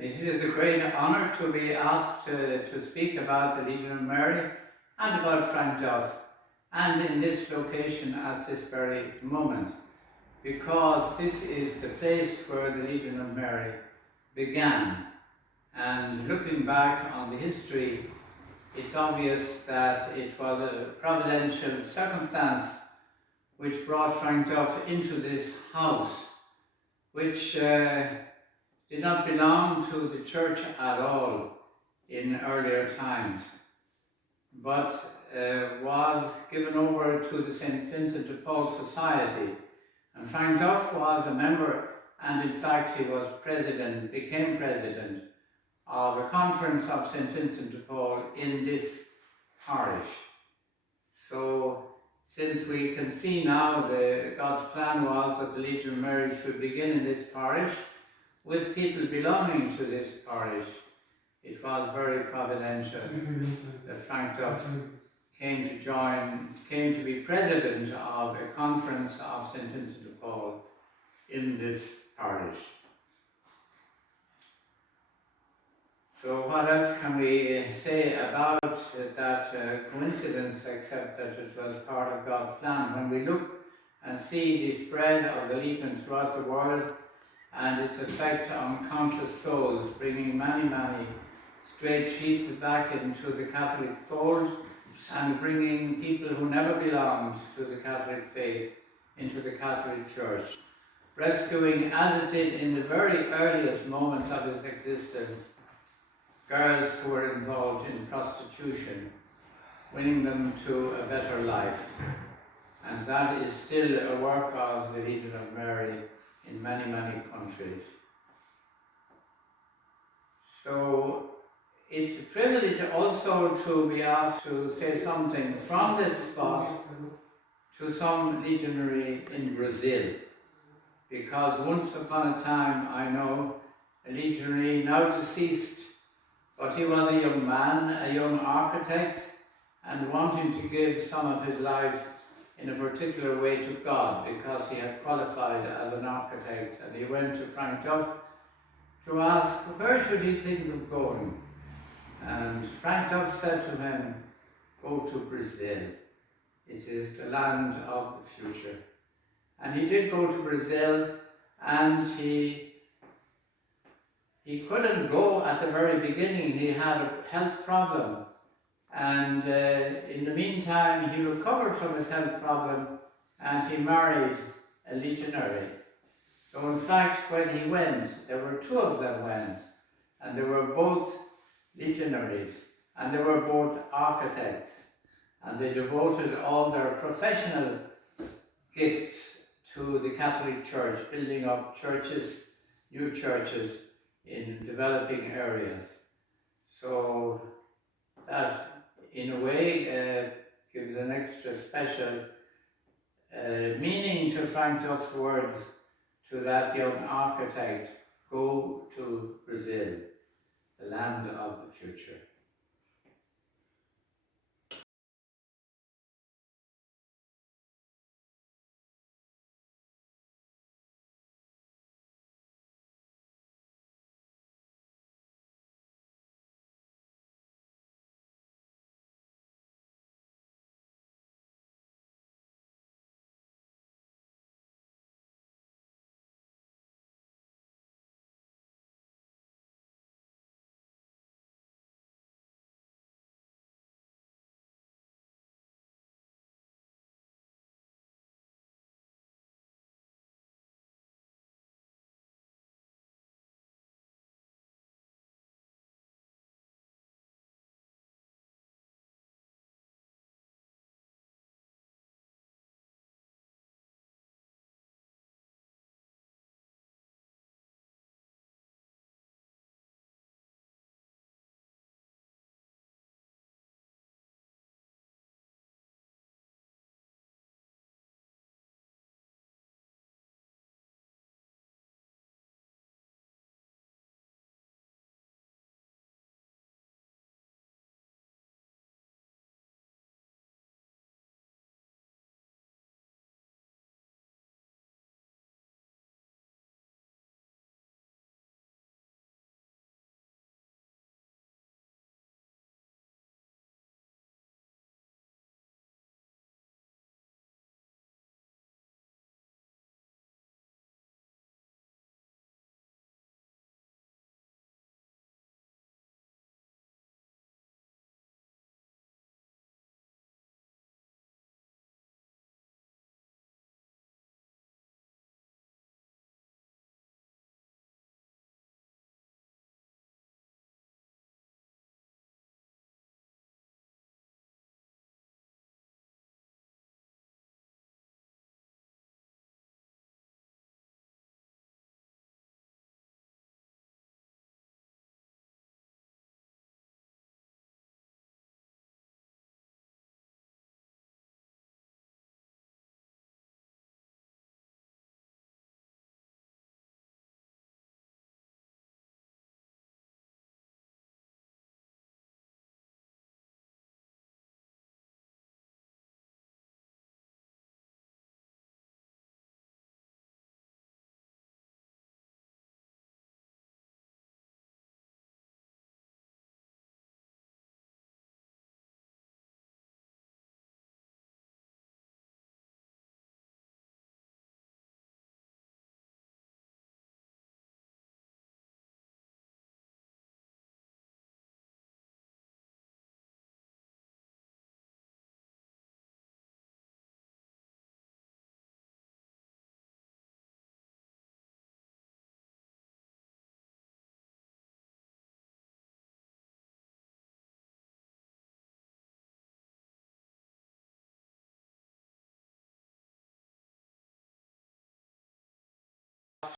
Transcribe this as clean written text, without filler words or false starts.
It is a great honour to be asked to speak about the Legion of Mary and about Frank Duff, and in this location at this very moment, because this is the place where the Legion of Mary began. And looking back on the history, it's obvious that it was a providential circumstance which brought Frank Duff into this house, which did not belong to the church at all in earlier times, but was given over to the St. Vincent de Paul Society. And Frank Duff was a member, and in fact he was president, became president of a conference of St. Vincent de Paul in this parish. So since we can see now God's plan was that the Legion of Mary should begin in this parish, with people belonging to this parish, it was very providential that Frank Duff came to be president of a conference of St. Vincent de Paul in this parish. So what else can we say about that coincidence, except that it was part of God's plan? When we look and see the spread of the Legion throughout the world, and its effect on countless souls, bringing many strayed sheep back into the Catholic fold, and bringing people who never belonged to the Catholic faith into the Catholic Church, rescuing, as it did in the very earliest moments of its existence, girls who were involved in prostitution, winning them to a better life. And that is still a work of the Legion of Mary in many countries. So it's a privilege also to be asked to say something from this spot to some legionary in Brazil, because once upon a time, I know, a legionary now deceased, but he was a young man, a young architect, and wanting to give some of his life in a particular way to God, because he had qualified as an architect, and he went to Frank Duff to ask where should he think of going. And Frank Duff said to him, go to Brazil. It is the land of the future. And he did go to Brazil, and he couldn't go at the very beginning. He had a health problem. And in the meantime, he recovered from his health problem, and he married a legionary. So in fact, when he went, there were two of them went, and they were both legionaries, and they were both architects, and they devoted all their professional gifts to the Catholic Church, building up churches, new churches in developing areas. So that, in a way, gives an extra special meaning to Frank Duff's words to that young architect, go to Brazil, the land of the future.